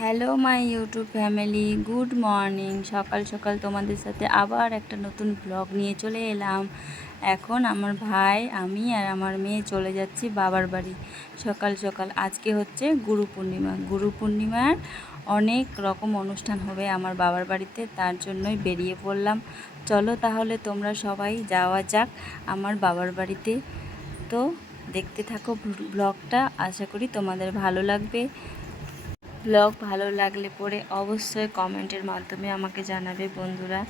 Hello my YouTube family, good morning. সকাল সকাল তোমাদের সাথে আবার একটা নতুন ব্লগ নিয়ে চলে এলাম। এখন আমার ভাই, আমি আর আমার মেয়ে চলে যাচ্ছি বাবার বাড়ি সকাল সকাল। আজকে হচ্ছে গুরু পূর্ণিমা। গুরু পূর্ণিমার অনেক রকম অনুষ্ঠান হবে আমার বাবার বাড়িতে, তার জন্যই বেরিয়ে পড়লাম। চলো তাহলে তোমরা সবাই যাওয়া যাক আমার বাবার বাড়িতে। তো দেখতে থাকো ব্লগটা, আশা করি তোমাদের ভালো লাগবে। ব্লগ ভালো লাগলে পরে অবশ্যই কমেন্টের মাধ্যমে আমাকে জানাবে বন্ধুরা।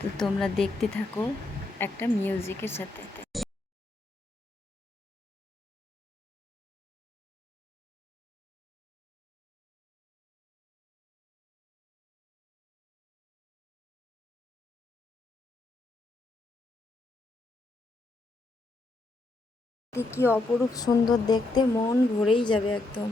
তো তোমরা দেখতে থাকো একটা মিউজিকের সাথে। কি অপরূপ সুন্দর দেখতে, মন ভরেই যাবে একদম।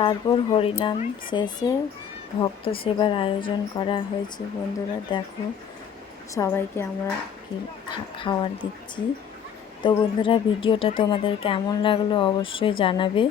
তারপর হরিনাম শেষে ভক্ত সেবার আয়োজন করা হয়েছে। বন্ধুরা দেখো, সবাইকে আমরা খাবার দিচ্ছি। তো বন্ধুরা, ভিডিওটা তোমাদের কেমন লাগলো অবশ্যই জানাবে।